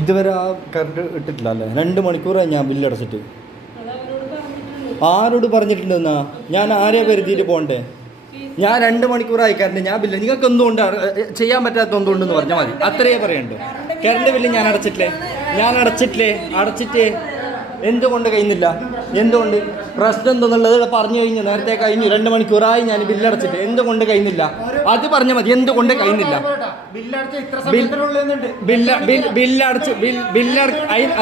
ഇതുവരെ ആ കറണ്ട് ഇട്ടിട്ടില്ല അല്ലേ? രണ്ട് മണിക്കൂറായി ഞാൻ ബില്ല് അടച്ചിട്ട്. അത് അവരോട് പറഞ്ഞിട്ടുണ്ട് ആരോട് പറഞ്ഞിട്ടുണ്ടെന്നാ ഞാൻ ആരെയാ കരുതിയിട്ട് പോകണ്ടേ? ഞാൻ രണ്ട് മണിക്കൂറായി കറണ്ട് ഞാൻ ബില്ല് നിങ്ങൾക്ക് എന്തുകൊണ്ട് ചെയ്യാൻ പറ്റാത്ത എന്തുകൊണ്ടെന്ന് പറഞ്ഞാൽ മതി. അത്രയേ പറയണ്ടു. കറണ്ട് ബില്ല് ഞാൻ അടച്ചിട്ടില്ലേ? ഞാൻ അടച്ചിട്ടില്ലേ? അടച്ചിട്ട് എന്തുകൊണ്ട് കഴിയുന്നില്ല? എന്തുകൊണ്ട്? പ്രശ്നം എന്തെന്നുള്ളത് പറഞ്ഞു കഴിഞ്ഞു. നേരത്തെ കഴിഞ്ഞു. രണ്ട് മണിക്കൂറായി ഞാൻ ബില്ല് അടച്ചിട്ട്. എന്തുകൊണ്ട് കഴിയുന്നില്ല? അത് പറഞ്ഞ മതി. എന്തുകൊണ്ട് കഴിയുന്നില്ല ബില്ലടച്ച ബില്ലട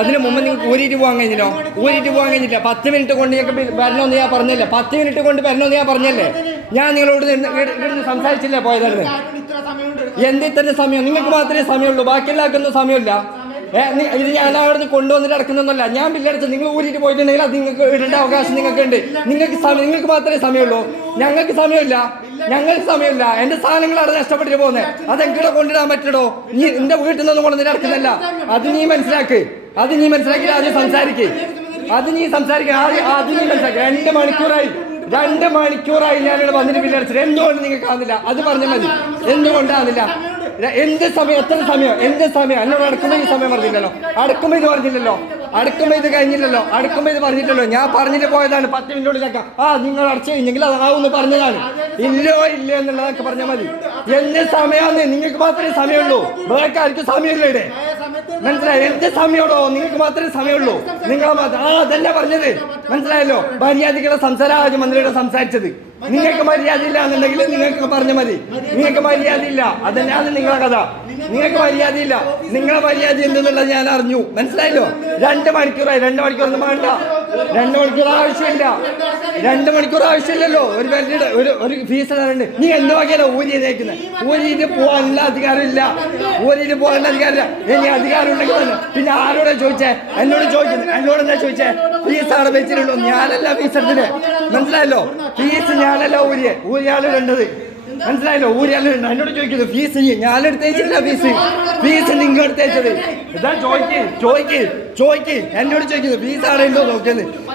അതിന് മുമ്പ് നിങ്ങൾക്ക് ഊരിയിട്ട് പോകാൻ കഴിഞ്ഞില്ലോ ഊരിയിട്ട് പോകാൻ കഴിഞ്ഞില്ല പത്ത് മിനിറ്റ് കൊണ്ട് ഞങ്ങൾക്ക് വരണമെന്ന് ഞാൻ പറഞ്ഞല്ലേ? പത്ത് മിനിറ്റ് കൊണ്ട് വരണമെന്ന് ഞാൻ പറഞ്ഞല്ലേ? ഞാൻ നിങ്ങളോട് ഇവിടുന്ന് സംസാരിച്ചില്ലേ പോയതായിരുന്നു? ഇത്ര തന്നെ സമയം? നിങ്ങൾക്ക് മാത്രമേ സമയമുള്ളൂ. ബാക്കി എല്ലാവർക്കൊന്നും സമയമില്ല. ഇത് ഞാൻ അവിടെ നിന്ന് കൊണ്ടുവന്നിട്ട് നടക്കുന്നൊന്നുമല്ല. ഞാൻ ബില്ലടിച്ച് നിങ്ങൾ ഊരിട്ട് പോയിട്ടുണ്ടെങ്കിൽ അത് നിങ്ങൾക്ക് ഇടേണ്ട അവകാശം നിങ്ങൾക്ക് ഉണ്ട് നിങ്ങൾക്ക് സമയം നിങ്ങൾക്ക് മാത്രമേ സമയമുള്ളൂ. ഞങ്ങൾക്ക് സമയമില്ല. ഞങ്ങൾക്ക് സമയമില്ല. എന്റെ സാധനങ്ങൾ അവിടെ നഷ്ടപ്പെട്ടിട്ട് പോകുന്നത് അത് എങ്ങനെ കൊണ്ടിടാൻ പറ്റടോ നീ എന്റെ വീട്ടിൽ നിന്നൊന്നും കൊണ്ടുവന്നിട്ട് അടക്കുന്നില്ല അത് നീ മനസ്സിലാക്ക്. അത് നീ മനസ്സിലാക്കി ആദ്യം സംസാരിക്ക്. അത് നീ സംസാരിക്ക. അത് നീ മനസ്സിലാക്കി. രണ്ട് മണിക്കൂറായി. രണ്ട് മണിക്കൂറായി ഞാനിവിടെ വന്നിട്ട് ബില്ലടിച്ചത് എന്തുകൊണ്ട് നിങ്ങൾക്ക് ആവുന്നില്ല? അത് പറഞ്ഞാൽ മതി. എന്തുകൊണ്ടാവുന്നില്ല? ര- എന്ത് സമയം? എത്ര സമയം? എന്ത് സമയം? എന്നോട് അടക്കുമ്പോൾ ഈ സമയം പറഞ്ഞില്ലല്ലോ. അടക്കുമ്പോൾ ഇത് പറഞ്ഞില്ലല്ലോ. അടക്കുമ്പോൾ ഇത് കഴിഞ്ഞില്ലല്ലോ. അടക്കുമ്പോൾ ഇത് പറഞ്ഞില്ലല്ലോ. ഞാൻ പറഞ്ഞിട്ട് പോയതാണ്. പത്ത് മിനിറ്റിലേക്ക് ആ നിങ്ങൾ അടച്ചു കഴിഞ്ഞെങ്കിൽ അതാവുമെന്ന് പറഞ്ഞതാണ്. ഇല്ലോ ഇല്ലോ എന്നുള്ളതൊക്കെ പറഞ്ഞാൽ മതി. എന്ത് സമയമാണ് നിങ്ങൾക്ക് മാത്രമേ സമയമുള്ളൂ. വേറെ ആർക്കും സമയമില്ല ഇവിടെ. മനസ്സിലായി? എന്ത് സമയമുള്ളൂ നിങ്ങൾക്ക് മാത്രമേ സമയമുള്ളൂ. നിങ്ങൾ മാത്രം ആ അതല്ല പറഞ്ഞത്. മനസ്സിലായല്ലോ? മര്യാദക്കുള്ള സംസാരം മന്ത്രിയുടെ സംസാരിച്ചത്. നിങ്ങൾക്ക് മര്യാദ ഇല്ല എന്നുണ്ടെങ്കിൽ നിങ്ങൾക്ക് പറഞ്ഞ മതി. നിങ്ങൾക്ക് മര്യാദ ഇല്ല അതന്നെയാണ് നിങ്ങളെ കഥ. നിങ്ങൾക്ക് മര്യാദ ഇല്ല. നിങ്ങളെ മര്യാദ എന്തെന്നുള്ളത് ഞാൻ അറിഞ്ഞു. മനസ്സിലായല്ലോ? രണ്ട് മണിക്കൂറായി. രണ്ട് മണിക്കൂറൊന്നും വേണ്ട. രണ്ട് മണിക്കൂർ ആവശ്യമില്ല. രണ്ട് മണിക്കൂർ ആവശ്യമില്ലല്ലോ. ഒരു പേരുടെ ഒരു ഒരു ഫീസ് ഉണ്ട് നീ എന്ത് വകയല്ലോ ഊരി നയിക്കുന്നത് ഊരിയിൽ പോകാനുള്ള അധികാരമില്ല. ഊരിയിട്ട് പോകാനുള്ള അധികാരമില്ല. ഇനി അധികാരം ഉണ്ടെങ്കിൽ പിന്നെ ആരോടെ ചോദിച്ചേ? എന്നോട് ചോദിക്കുന്നത് എന്നോട് എന്താ ചോദിച്ചേ? ഫീസ് അവിടെ വെച്ചിട്ടുണ്ടോ? ഞാനല്ല ഫീസ് എടുത്തില്ലേ? മനസ്സിലായല്ലോ? ഫീസ് ഞാനല്ല ഊരിയെ. ഊരിയാണ് വേണ്ടത് മനസ്സിലായല്ലോ? ഊരിയാണ് വേണ്ട എന്നോട് ചോദിക്കുന്നത് ഫീസ് ഞാനെടുത്തേച്ചില്ല ഫീസ്? ഫീസ് നിങ്ങൾ എടുത്തേച്ചത് ഇതാ ചോദിക്ക് ചോദിക്ക് ചോദിക്ക് എന്നോട് ചോദിക്കുന്നത് ഫീസ് ആടെ ഉണ്ടോ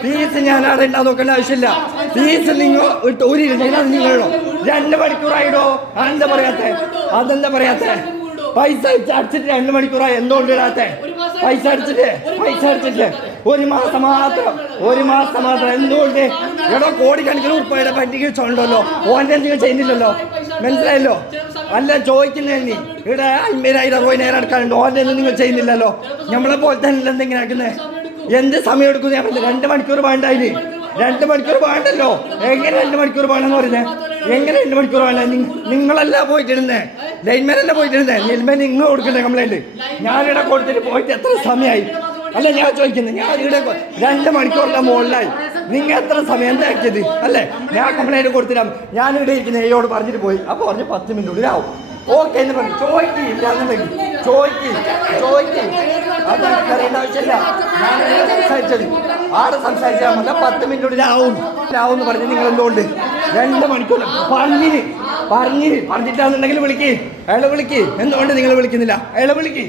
ഫീസ് ഞാൻ ആടെ ഉണ്ടോ നോക്കേണ്ട ആവശ്യമില്ല. ഫീസ് നിങ്ങൾ ഇട്ട് ഊരിയിട്ടുണ്ടെങ്കിൽ അത് രണ്ട് മണിക്കൂറായിടോ. അതെന്താ പറയാത്തെ? അതെന്താ പറയാത്തെ? പൈസ അടിച്ചിട്ട് രണ്ട് മണിക്കൂറായി. എന്തുകൊണ്ട് ഇടാത്തെ പൈസ അടിച്ചിട്ട് പൈസ അടിച്ചിട്ട്. ഒരു മാസം മാത്രം. ഒരു മാസം മാത്രം. എന്തുകൊണ്ട്? എടോ കോടിക്കണക്കിന് ഉറുപ്പയുടെ പറ്റിക്ക് ചോണ്ടല്ലോ ഓന്റെ എന്തെങ്കിലും ചെയ്യുന്നില്ലല്ലോ. മനസ്സിലായല്ലോ? അല്ല ചോദിക്കുന്നേ നീ. ഇവിടെ അമ്പതിനായിരം അറുപതിനായിരം അടക്കാനുണ്ട് ഓന്റെ നിങ്ങൾ ചെയ്യുന്നില്ലല്ലോ. നമ്മളെ പോലെ തന്നെ എന്തെങ്കിലും ആക്കുന്നേ എന്ത് സമയം എടുക്കുന്നു? ഞാൻ രണ്ട് മണിക്കൂർ വേണ്ടായി രണ്ട് മണിക്കൂർ വേണ്ടല്ലോ. എങ്ങനെ രണ്ട് മണിക്കൂർ വേണമെന്ന് പറയുന്നത് എങ്ങനെ രണ്ട് മണിക്കൂർ വേണ്ട? നിങ്ങ- നിങ്ങളല്ല പോയിട്ടിരുന്നേ. ലൈൻമാനല്ല പോയിട്ടിരുന്നേ. ലൈൻമാൻ നിങ്ങൾ കൊടുക്കണ്ടേ കംപ്ലൈന്റ്? ഞാനിവിടെ കൊടുത്തിട്ട് പോയിട്ട് എത്ര സമയമായി? അല്ല ഞാൻ ചോദിക്കുന്നത് ഞാൻ ഇവിടെ രണ്ട് മണിക്കൂറിന്റെ മുകളിലായി. നിങ്ങൾ എത്ര സമയം തയ്ക്കിയത് അല്ലേ? ഞാൻ കംപ്ലൈന്റ് കൊടുത്തില്ല. ഞാൻ ഇവിടെ ഇരിക്കുന്ന ഏയോട് പറഞ്ഞിട്ട് പോയി. അപ്പോൾ പറഞ്ഞ് പത്ത് മിനിറ്റ് ആവും. ഓക്കെ എന്ന് പറഞ്ഞു. ചോദിക്ക് ഇല്ലാന്നുണ്ടെങ്കിൽ ചോദിക്കി ചോദിക്കി. അത് അറിയേണ്ട ആവശ്യമില്ല. ഞാൻ സംസാരിച്ചത്. ആടെ സംസാരിച്ചാൽ മതി. പത്ത് മിനിറ്റ് ആവും. ആവും എന്ന് പറഞ്ഞ് നിങ്ങൾ എന്തുകൊണ്ട്? രണ്ട് മണിക്കൂർ. പറഞ്ഞിന് പറഞ്ഞ് പറഞ്ഞിട്ടാന്നുണ്ടെങ്കിൽ വിളിക്ക്. അയാളെ വിളിക്ക്. എന്തുകൊണ്ട് നിങ്ങൾ വിളിക്കുന്നില്ല? അയാളെ വിളിക്ക്.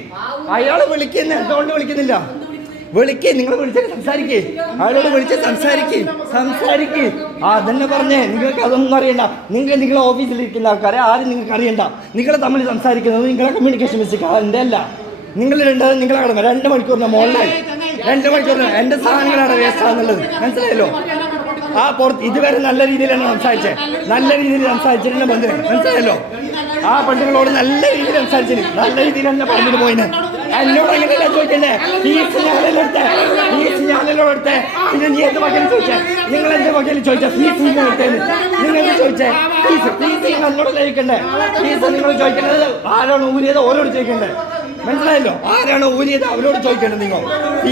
അയാളെ വിളിക്കുന്ന എന്തുകൊണ്ട് വിളിക്കുന്നില്ല? വിളിക്ക് നിങ്ങൾ വിളിച്ചാൽ സംസാരിക്കേ. അയാളോട് വിളിച്ച് സംസാരിക്കേ. സംസാരിക്കേ. ആ അതന്നെ പറഞ്ഞേ. നിങ്ങൾക്ക് അതൊന്നും അറിയണ്ട. നിങ്ങൾ നിങ്ങളെ ഓഫീസിലിരിക്കുന്ന ആൾക്കാരെ ആരും നിങ്ങൾക്ക് അറിയണ്ട. നിങ്ങൾ തമ്മിൽ സംസാരിക്കുന്നത് നിങ്ങളെ കമ്മ്യൂണിക്കേഷൻ മിസ്റ്റേക്ക് അതിന്റെ അല്ല. നിങ്ങൾ രണ്ട് നിങ്ങളെ കടമ. രണ്ട് മണിക്കൂറിന് മുകളിലായി രണ്ട് മണിക്കൂറിന് എന്റെ സാധനങ്ങളാണ് വേസ്റ്റ് ആണെന്നുള്ളത് മനസ്സിലായല്ലോ? ആ പുറത്ത് ഇതുവരെ നല്ല രീതിയിലാണ് സംസാരിച്ചത് നല്ല രീതിയിൽ സംസാരിച്ചിട്ടുണ്ട് ബന്ധുവിനെ മനസ്സിലായല്ലോ? ആ പെണ്ണുങ്ങളോട് നല്ല രീതിയിൽ സംസാരിച്ചിന്. നല്ല രീതിയിൽ തന്നെ പറഞ്ഞിട്ട് പോയിന്. നീ നിങ്ങൾ എന്ത് വകയിൽ ചോദിച്ചേ? നിങ്ങൾ ചോദിച്ചേ? ചോദിക്കണ്ടേ നിങ്ങൾ ചോദിക്കേണ്ടത് ആരാണ് ഊരിയത് ഓരോട് ചോദിക്കണ്ടേ? മനസ്സിലായല്ലോ? ആരാണ് ഊരിയത് അവരോട് ചോദിക്കേണ്ടത് നിങ്ങൾ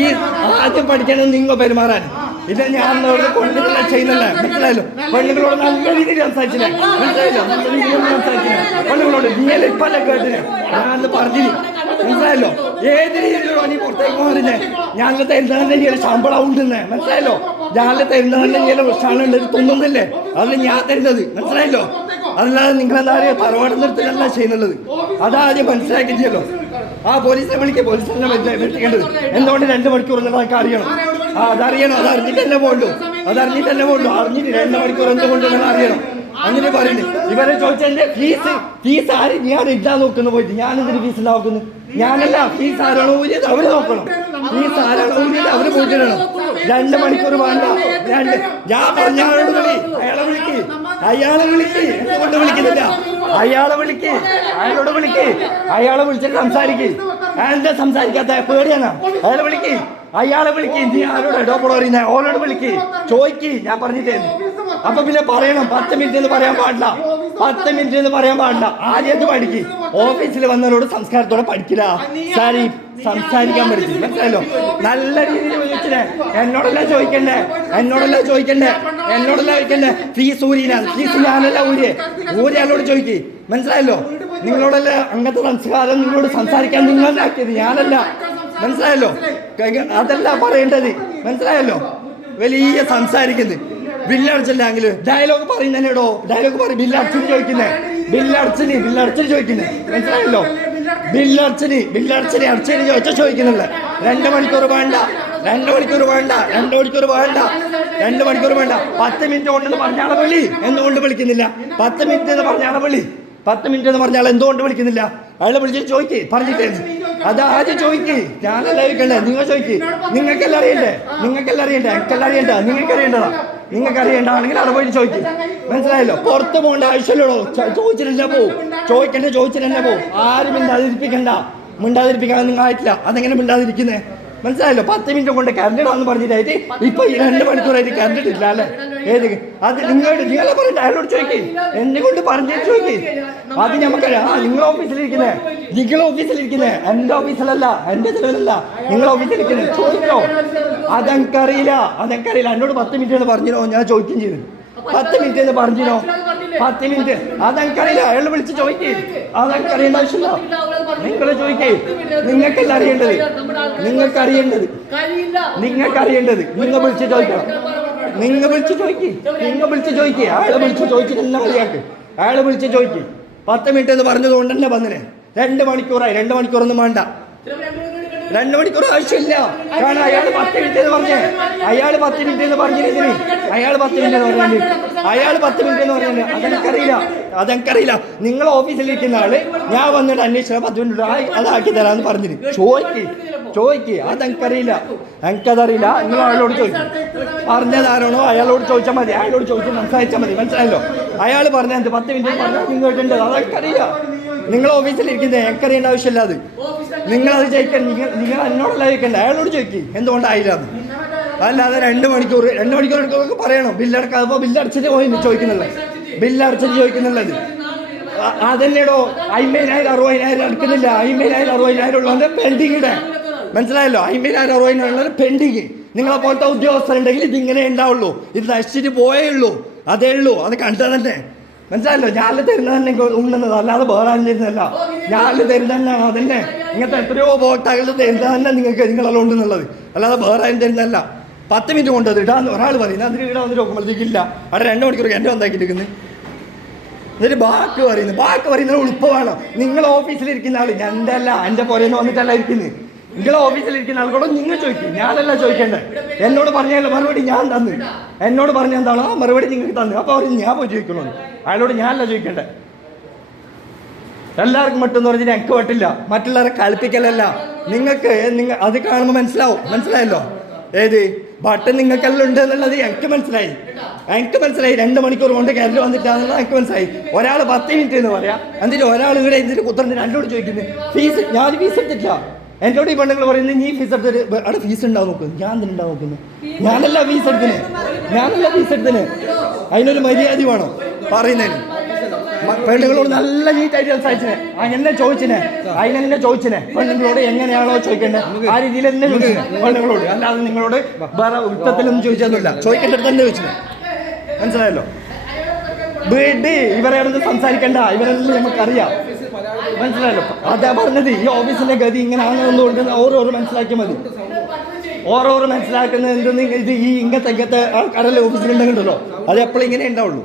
ഈ ആദ്യം പഠിക്കേണ്ടത് നിങ്ങൾ പെരുമാറാൻ? ഇത് ഞാൻ പെണ്ണുങ്ങളെ ചെയ്യുന്നില്ല മനസ്സിലായല്ലോ? പെണ്ണുങ്ങളോട് നല്ല രീതിയിൽ സംസാരിച്ചില്ലേ? മനസ്സിലായല്ലോ? നല്ല രീതിയിൽ സംസാരിച്ചില്ലേ? പെണ്ണുങ്ങളോട് നീ എല്ലാം ഞാൻ പറഞ്ഞിന്. മനസ്സിലായല്ലോ? ഏത് രീതിയിലുള്ള നീ പുറത്തേക്ക് പോകുന്നില്ലേ ഞങ്ങൾ തരുന്നതിന്റെ നീല ശമ്പളം ഉണ്ടെന്ന്. മനസ്സിലായല്ലോ? ഞാനിൽ തരുന്നതിന്റെ പ്രശ്നമാണ് ഉണ്ട് തിന്നുന്നില്ലേ? അത് ഞാൻ തരുന്നത്. മനസ്സിലായല്ലോ? അല്ലാതെ നിങ്ങളെന്താ പറയുക? തറവാട് നിർത്തലല്ല ചെയ്യുന്നുള്ളത്. അതാദ്യം മനസ്സിലാക്കി ചെയ്യല്ലോ ആ പോലീസിനെ വിളിക്കുക പോലീസിനെ വിളിക്കേണ്ടത് എന്തുകൊണ്ട് രണ്ട് മണിക്കൂർ എന്നുള്ളതൊക്കെ അറിയണം. ആ അതറിയണം. അത് അറിഞ്ഞിട്ട് തന്നെ പോകണ്ടു അത് തന്നെ പോകണ്ടു അറിഞ്ഞിട്ട് രണ്ട് മണിക്കൂർ എന്തുകൊണ്ട് നിങ്ങൾ അറിയണം. അങ്ങനെ പറയുന്നത് ഇവരെ ചോദിച്ചാൽ ഫീസ് ഫീസ് ആര്? ഞാൻ ഇല്ലാ നോക്കുന്നു പോയിട്ട്. ഞാൻ എന്തിന് ഫീസ് ഉണ്ടാക്കുന്നു? ഞാനല്ല ഈ സാധാരണ ഊരിയത് അവർ നോക്കണം. ഈ സാധാരണ ഊരിയത് അവർ പൂജിടണം രണ്ട് മണിക്കൂർ വേണ്ട. രണ്ട് ഞാൻ പറഞ്ഞ ആളോട് വിളി അയാളെ വിളിക്ക്. അയാളെ വിളിക്ക്. എന്തുകൊണ്ട് വിളിക്കുന്നില്ല? അയാളെ വിളിക്ക്. അയാളോട് വിളിക്ക്? അയാളെ വിളിച്ചിട്ട് സംസാരിക്ക്. എന്താ സംസാരിക്കാത്ത? പേടിയാണോ. അയാളെ വിളിക്ക്. അയാളെ വിളിക്ക്. നീ ആരോട് ഡോക്ടർ അറിയുന്ന ഓരോട് വിളിക്ക്. ചോയ്ക്ക്. ഞാൻ പറഞ്ഞിട്ടേ അപ്പൊ പിന്നെ പറയണം. പത്ത് മിനിറ്റ് എന്ന് പറയാൻ പാടില്ല. പത്ത് മിനിറ്റ് എന്ന് പറയാൻ പാടില്ല. ആദ്യത്തെ പഠിക്ക്. ഓഫീസിൽ വന്നവരോട് സംസ്കാരത്തോടെ പഠിക്കില്ല. സാരി സംസാരിക്കാൻ പഠിച്ചു മനസ്സിലല്ലോ നല്ല രീതിയിൽ ചോദിച്ചില്ലേ എന്നോടല്ല ചോദിക്കണ്ടേ? എന്നോടല്ല ചോദിക്കണ്ടേ? എന്നോടല്ല ചോദിക്കണ്ടേ? ഫീസ് ഊരിനാണ് ഫീസ് ഞാനല്ല ഊരിയെ ഊരിയാലോട് ചോദിക്ക്? മനസ്സിലായല്ലോ? നിങ്ങളോടല്ല അങ്ങനത്തെ സംസ്കാരം നിങ്ങളോട് സംസാരിക്കാൻ നിങ്ങളാക്കിയത് ഞാനല്ല. മനസ്സിലായല്ലോ? അതല്ല പറയേണ്ടത്. മനസ്സിലായല്ലോ? വലിയ സംസാരിക്കുന്നത്. ബില്ലടച്ചില്ലെങ്കിൽ ഡയലോഗ് പറയുന്നതിനോടോ ഡയലോഗ് പറയും ബില്ലടച്ചിന് ചോദിക്കുന്നേ. ബില്ലടച്ചിന് ബില്ലടച്ചിന് ചോദിക്കുന്നേ. മനസ്സിലായല്ലോ? ബില്ലടച്ചിന് ബില്ലടച്ചിന് അടച്ചിന് ചോദിച്ചാൽ ചോദിക്കുന്നില്ല രണ്ട് മണിക്കൂർ വേണ്ട രണ്ട് മണിക്കൂർ വേണ്ട രണ്ട് മണിക്കൂർ വേണ്ട രണ്ട് മണിക്കൂർ വേണ്ട. പത്ത് മിനിറ്റ് കൊണ്ടെന്ന് പറഞ്ഞാളെ വിളി. എന്തുകൊണ്ട് വിളിക്കുന്നില്ല? പത്ത് മിനിറ്റ് എന്ന് പറഞ്ഞാളെ വിളി. പത്ത് മിനിറ്റ് എന്ന് പറഞ്ഞാൽ എന്തുകൊണ്ട് വിളിക്കുന്നില്ല? അയാളെ വിളിച്ച് ചോദിക്ക് പറഞ്ഞിട്ടേ അത് ആദ്യം ചോദിക്ക്. ഞാനല്ല നിങ്ങൾ ചോദിക്ക്. നിങ്ങൾക്കെല്ലാം അറിയണ്ടേ? നിങ്ങൾക്കെല്ലാം അറിയണ്ടേ? എനിക്കെല്ലാം അറിയണ്ട? നിങ്ങൾക്ക് അറിയേണ്ടതാ നിങ്ങൾക്ക് അറിയേണ്ടതാണെങ്കിൽ അവിടെ പോയിട്ട് ചോദിക്കും. മനസ്സിലായല്ലോ? പുറത്ത് പോകേണ്ട ആവശ്യമല്ലോ ചോ- പോ. ചോദിക്കണ്ട ചോദിച്ചിട്ട് തന്നെ ആരും മിണ്ടാതിരിപ്പിക്കണ്ട. മിണ്ടാതിരിപ്പിക്കാൻ നിങ്ങൾ ആയിട്ടില്ല. അതെങ്ങനെ മിണ്ടാതിരിക്കുന്നേ? മനസ്സിലായല്ലോ? പത്ത് മിനിറ്റ് കൊണ്ട് കറണ്ട് ഇടാന്ന് പറഞ്ഞിട്ടായിട്ട് ഇപ്പൊ ഈ രണ്ട് മണിക്കൂറായിട്ട് കറണ്ട് ഇട്ടില്ല അല്ലേ? ഏത്? അത് നിങ്ങളോട് നിങ്ങളെ പറഞ്ഞിട്ട് അയാളോട് ചോദിക്കേ. എന്നെ കൊണ്ട് പറഞ്ഞിട്ട് ചോദിക്കേ. അത് നമുക്കറിയാം ആ നിങ്ങൾ ഓഫീസിലിരിക്കുന്നേ നിങ്ങൾ ഓഫീസിലിരിക്കുന്നേ എന്റെ ഓഫീസിലല്ല എന്റെ ചെലവിലല്ല നിങ്ങൾ ഓഫീസിലിരിക്കുന്നേ ചോദിക്കോ? അതെനിക്കറിയില്ല. അതെനിക്കറിയില്ല. എന്നോട് പത്ത് മിനിറ്റ് എന്ന് പറഞ്ഞിരുന്നോ? ഞാൻ ചോദിക്കുകയും ചെയ്തു. പത്ത് മിനിറ്റ് എന്ന് പറഞ്ഞിരുന്നോ? പത്ത് മിനിറ്റ്. അതെനിക്കറിയില്ല. അയാൾ വിളിച്ച് ചോദിക്കേ. അതെനിക്കറിയേണ്ട ആവശ്യമില്ല. നിങ്ങൾ ചോദിക്കേ നിങ്ങൾക്കല്ല അറിയേണ്ടത് നിങ്ങൾക്ക് അറിയേണ്ടത് നിങ്ങൾക്ക് അറിയേണ്ടത് നിങ്ങൾ വിളിച്ച് ചോദിക്കണം. നിങ്ങൾ വിളിച്ച് ചോദിക്കേ. നിങ്ങൾ വിളിച്ച് ചോദിക്കേ. അയാളെ വിളിച്ച് ചോദിച്ചിട്ട് എന്നെ മതിയാക്ക്. അയാളെ വിളിച്ച് ചോദിക്കേ. പത്ത് മിനിറ്റ് എന്ന് പറഞ്ഞത് കൊണ്ട് തന്നെ വന്നിനെ. രണ്ട് മണിക്കൂറായി. രണ്ട് മണിക്കൂറൊന്നും വേണ്ട. രണ്ട് മണിക്കൂർ ആവശ്യമില്ല. കാരണം അയാൾ പത്ത് മിനിറ്റ് എന്ന് പറഞ്ഞേ. അയാൾ പത്ത് മിനിറ്റ് എന്ന് പറഞ്ഞിരുന്നില്ല അയാൾ പത്ത് മിനിറ്റ് എന്ന് പറഞ്ഞു അയാൾ പത്ത് മിനിറ്റ് എന്ന് പറഞ്ഞു അതെനിക്കറിയില്ല. അതെനിക്കറിയില്ല. നിങ്ങൾ ഓഫീസിലിരിക്കുന്ന ആൾ ഞാൻ വന്നിട്ട് അന്വേഷിച്ച പത്ത് മിനിറ്റ് അതാക്കി തരാമെന്ന് പറഞ്ഞിന്. ചോദിക്ക് ചോദിക്ക് അതെനിക്കറിയില്ല. എനിക്കതറിയില്ല. നിങ്ങൾ അയാളോട് ചോദിക്കും. പറഞ്ഞതാരാണോ അയാളോട് ചോദിച്ചാൽ മതി. അയാളോട് ചോദിച്ച് സംസാരിച്ചാൽ മതി. മനസ്സിലായല്ലോ? അയാൾ പറഞ്ഞത് പത്ത് മിനിറ്റ് പറഞ്ഞാൽ നിങ്ങൾ കേട്ടിട്ടുണ്ട്. അതെനിക്കറിയില്ല. നിങ്ങൾ ഓഫീസിൽ ഇരിക്കുന്നത് എനിക്കറിയേണ്ട ആവശ്യമില്ല അത്. നിങ്ങൾ അത് ചോദിക്കാൻ നിങ്ങൾ നിങ്ങൾ എന്നോടല്ല ചോദിക്കണ്ട അയാളോട് ചോദിക്കും എന്തുകൊണ്ടായില്ല അത്? അല്ലാതെ രണ്ട് മണിക്കൂർ രണ്ട് മണിക്കൂർ എടുക്കുമ്പോൾ പറയണം ബില്ലടക്കാതെ അപ്പോൾ ബില്ലടച്ചിട്ട് പോയി ചോദിക്കുന്നുള്ളത്. ബില്ലടച്ചിട്ട് ചോദിക്കുന്നുള്ളത്. അ- അതന്നെടോ. അമ്പതിനായിരം അറുപതിനായിരം എടുക്കുന്നില്ല അമ്പതിനായിരം അറുപതിനായിരം ഉള്ളത് പെൻഡിങ് ഇടാൻ മനസ്സിലായല്ലോ? അമ്പതിനായിരം അറുപതിനായിരം ഉള്ളത് പെൻഡിങ് നിങ്ങളെ പോലത്തെ ഉദ്യോഗസ്ഥരുണ്ടെങ്കിൽ ഇതിങ്ങനെ ഉണ്ടാവുള്ളൂ. ഇത് നശിച്ചിട്ട് പോയേ ഉള്ളൂ. അതേ ഉള്ളൂ. അത് കണ്ടത് തന്നെ മനസ്സിലായല്ലോ? ഞാനിൽ തരുന്നത് തന്നെ ഉണ്ണുന്നത് ഉണ്ടെന്നത് അല്ലാതെ വേറെ തരുന്നതല്ല ഞാനിൽ തരുന്നത് തന്നെയാണ് അതന്നെ. ഇങ്ങനത്തെ എത്രയോ ഉപഭോക്താക്കൾ തരുന്നത് തന്നെ നിങ്ങൾക്ക് നിങ്ങളെല്ലാം ഉണ്ടെന്നുള്ളത് അല്ലാതെ വേറെ ആരും തരുന്നതല്ല. പത്ത് മിനിറ്റ് കൊണ്ട് ഇടാന്ന് ഒരാൾ പറയുന്നത് അതിന് ഇവിടെ വന്ന് നോക്കുമ്പോഴത്തേക്കില്ല അവിടെ രണ്ട് മണിക്കൂർ എന്റെ വന്നാക്കിയിരിക്കുന്നത് എന്നിട്ട് ബാക്ക് പറയുന്നു. ബാക്ക് പറയുന്നത് എളുപ്പമാണ് നിങ്ങൾ ഓഫീസിലിരിക്കുന്ന ആൾ എന്റെ അല്ല എന്റെ പുരന്ന് വന്നിട്ടല്ല ഇരിക്കുന്നത് നിങ്ങൾ ഓഫീസിലിരിക്കുന്ന ആളുകളോട് നിങ്ങൾ ചോദിക്കും. ഞാനല്ല ചോദിക്കേണ്ടത് എന്നോട് പറഞ്ഞാൽ മറുപടി ഞാൻ തന്നു. എന്നോട് പറഞ്ഞ എന്താണോ? മറുപടി നിങ്ങൾക്ക് തന്നു. അപ്പോൾ അവർ ഞാൻ പോയി ചോദിക്കണോ അയാളോട് ഞാനല്ല ചോദിക്കേണ്ടത് എല്ലാവർക്കും മട്ടെന്ന് പറഞ്ഞാൽ എനിക്ക് പറ്റില്ല. മറ്റുള്ളവരെ കളിപ്പിക്കലല്ല നിങ്ങൾക്ക് നിങ്ങൾ അത് കാണുമ്പോൾ മനസ്സിലാവും. മനസ്സിലായല്ലോ? ഏത്? ബട്ടൺ നിങ്ങൾക്കെല്ലാം ഉണ്ട് എന്നുള്ളത് എനിക്ക് മനസ്സിലായി. എനിക്ക് മനസ്സിലായി. രണ്ട് മണിക്കൂർ കൊണ്ട് കരൽ വന്നിട്ടാണെന്നുള്ളത് എനിക്ക് മനസ്സിലായി. ഒരാൾ പത്ത് മിനിറ്റ് എന്ന് പറയാം. എന്നിട്ട് ഒരാൾ ഇവിടെ ഇതിന്റെ കുത്തറിന് രണ്ടോട് ചോദിക്കുന്നത് ഫീസ് ഞാൻ ഫീസ് എടുത്തിട്ടില്ല. എന്നോട് ഈ പെണ്ണുങ്ങൾ പറയുന്നത് നീ ഫീസ് എടുത്തിട്ട് അവിടെ ഫീസ് ഉണ്ടാവും നോക്കുന്നു ഞാൻ ഉണ്ടാവും നോക്കുന്നു ഞാനല്ല ഫീസ് എടുത്തിന്. ഞാനല്ല ഫീസ് എടുത്തിന്. അതിനൊരു മര്യാദ വേണം. പറയുന്നതിന് പെണ്ണുങ്ങളോട് നല്ല നീറ്റായിട്ട് സംസാരിച്ചിനെ. അങ്ങനെ ചോദിച്ചിനെ. അതിനെന്നെ ചോദിച്ചിനെ. പെണ്ണുങ്ങളോട് എങ്ങനെയാണോ ചോദിക്കേണ്ടത്? ആ രീതിയിൽ തന്നെ ചോദിച്ചിനെ. പെണ്ണുങ്ങളോട്. അല്ലാതെ നിങ്ങളോട് വേറെ ഉത്തത്തിലൊന്നും ചോദിച്ചൊന്നുമില്ല ചോദിക്കേണ്ടത് തന്നെ ചോദിച്ചിനെ. മനസ്സിലായല്ലോ? വീട്. ഇവരെ സംസാരിക്കണ്ട. ഇവരെല്ലാം നമുക്കറിയാം. മനസ്സിലായല്ലോ. അതാ പറഞ്ഞത്. ഈ ഓഫീസിന്റെ ഗതി ഇങ്ങനെ ആണെന്ന് കൊടുക്കുന്ന ഓരോരോ മനസ്സിലാക്കിയാൽ മതി. ഓരോരോ മനസ്സിലാക്കുന്ന എന്തെന്ന് ഇത് ഈ ഇങ്ങനത്തെ ഇങ്ങനത്തെ ആൾക്കാരെല്ലാം ഓഫീസിലുണ്ടെങ്കിലോ അത് എപ്പോഴും ഇങ്ങനെ ഉണ്ടാവുള്ളൂ.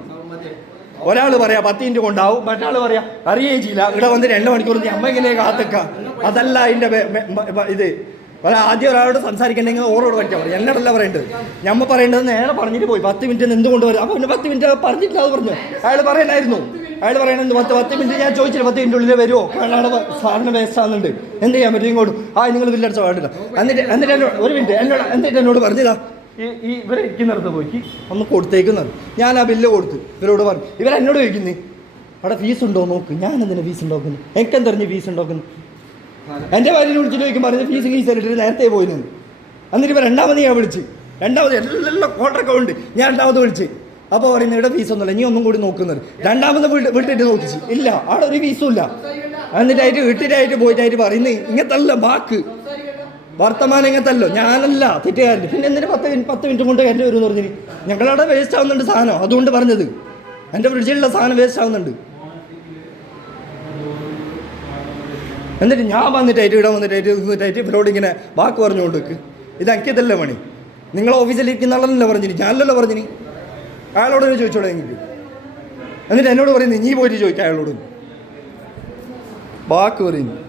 ഒരാൾ പറയാ പത്ത് മിനിറ്റ് കൊണ്ടാവും. മറ്റാൾ പറയാ അറിയേ ചെയ്യില്ല. ഇവിടെ വന്ന് രണ്ട് മണിക്കൂർ അമ്മ ഇങ്ങനെ കാത്തക്ക. അതല്ല അതിന്റെ ഇത്. ഒരാ ആദ്യം ഒരാളോട് സംസാരിക്കണ്ടെങ്കിൽ ഓരോട് പഠിക്കാൻ പറയും എന്നോടല്ല പറയേണ്ടത്. ഞമ്മ പറയേണ്ടത് നേരെ പറഞ്ഞിട്ട് പോയി. പത്ത് മിനിറ്റ് എന്തുകൊണ്ട് വരും? അപ്പോൾ പിന്നെ പത്ത് മിനിറ്റ് പറഞ്ഞിട്ടില്ല അത് പറഞ്ഞു. അയാൾ പറയണായിരുന്നു അയാൾ പറയണത് പത്ത് പത്ത് മിനിറ്റ് ഞാൻ ചോദിച്ചില്ല. പത്ത് മിനിറ്റ് ഉള്ളിൽ വരുമോ അയാളുടെ സാധനം വേസ്റ്റ് ആകുന്നുണ്ട് എന്ത് ചെയ്യാൻ പറ്റും ഇങ്ങോട്ട്? ആ നിങ്ങൾ ബില്ലടിച്ച പാടില്ല എന്നിട്ട് എന്നിട്ട് എന്നോട് ഒരു മിനിറ്റ്. എന്നോട് എന്നിട്ട് എന്നോട് പറഞ്ഞതാ. ഈ ഈ ഇവരെ ഇരിക്കുന്നിടത്ത് പോയി. ഒന്ന് കൊടുത്തേക്കുന്നത് ഞാൻ ആ ബില്ല് കൊടുത്തു ഇവരോട് പറഞ്ഞു. ഇവരെന്നോട് ചോദിക്കുന്നേ? അവിടെ ഫീസ് ഉണ്ടോ നോക്ക്. ഞാൻ എന്തിനാണ് ഫീസ് ഉണ്ടാക്കുന്നു എനിക്കെന്തറിഞ്ഞ് ഫീസ് ഉണ്ടാക്കുന്നു എന്റെ ഭാര്യ വിളിച്ചിട്ട് ചോദിക്കും പറഞ്ഞു ഫീസ് ഫീസ് ഇട്ടിട്ട് നേരത്തെ പോയി നിന്ന് എന്നിട്ട് ഇപ്പം രണ്ടാമത് ഞാൻ വിളിച്ച്. രണ്ടാമത് എല്ലാം കോട്ടൊക്കെ ഉണ്ട്. ഞാൻ രണ്ടാമത് വിളിച്ച്. അപ്പോൾ പറയുന്നത് ഇവിടെ ഫീസ് ഒന്നുമില്ല. നീ ഒന്നും കൂടി നോക്കുന്നത്. രണ്ടാമത് വീട്ട് വിട്ടിട്ട് നോക്കിച്ച്. ഇല്ല അവിടെ ഒരു ഫീസും ഇല്ല. എന്നിട്ടായിട്ട് വിട്ടിട്ടായിട്ട് പോയിട്ടായിട്ട് പറയുന്നത് ഇങ്ങനത്തല്ല ബാക്ക് വർത്തമാനം ഇങ്ങനത്തല്ലോ. ഞാനല്ല തെറ്റുകാരൻ. പിന്നെ എന്തിനു പത്ത് മിനിറ്റ് പത്ത് മിനിറ്റ് കൊണ്ട് കയറ്റി വരും എന്ന് പറഞ്ഞിന് ഞങ്ങളവിടെ വേസ്റ്റ് ആവുന്നുണ്ട് സാധനം. അതുകൊണ്ട് പറഞ്ഞത്. എന്റെ ഫ്രിഡ്ജിലുള്ള സാധനം വേസ്റ്റ് ആവുന്നുണ്ട്. എന്നിട്ട് ഞാൻ വന്നിട്ടായിട്ട് ഇവിടെ വന്നിട്ടായിട്ട് വന്നിട്ടായിട്ട് ഇവരോട് ഇങ്ങനെ വാക്ക് പറഞ്ഞുകൊണ്ട് വെക്ക് ഇത് എനിക്കിതല്ലേ പണി. നിങ്ങൾ ഓഫീസിലിരിക്കുന്ന ആളല്ലോ പറഞ്ഞിനി? ഞാനല്ലല്ലോ പറഞ്ഞിനി. അയാളോട് ചോദിച്ചോളൂ എനിക്ക്. എന്നിട്ട് എന്നോട് പറയുന്നത് നീ പോയിട്ട് ചോദിക്കാം അയാളോട്. വാക്ക് പറയുന്നു.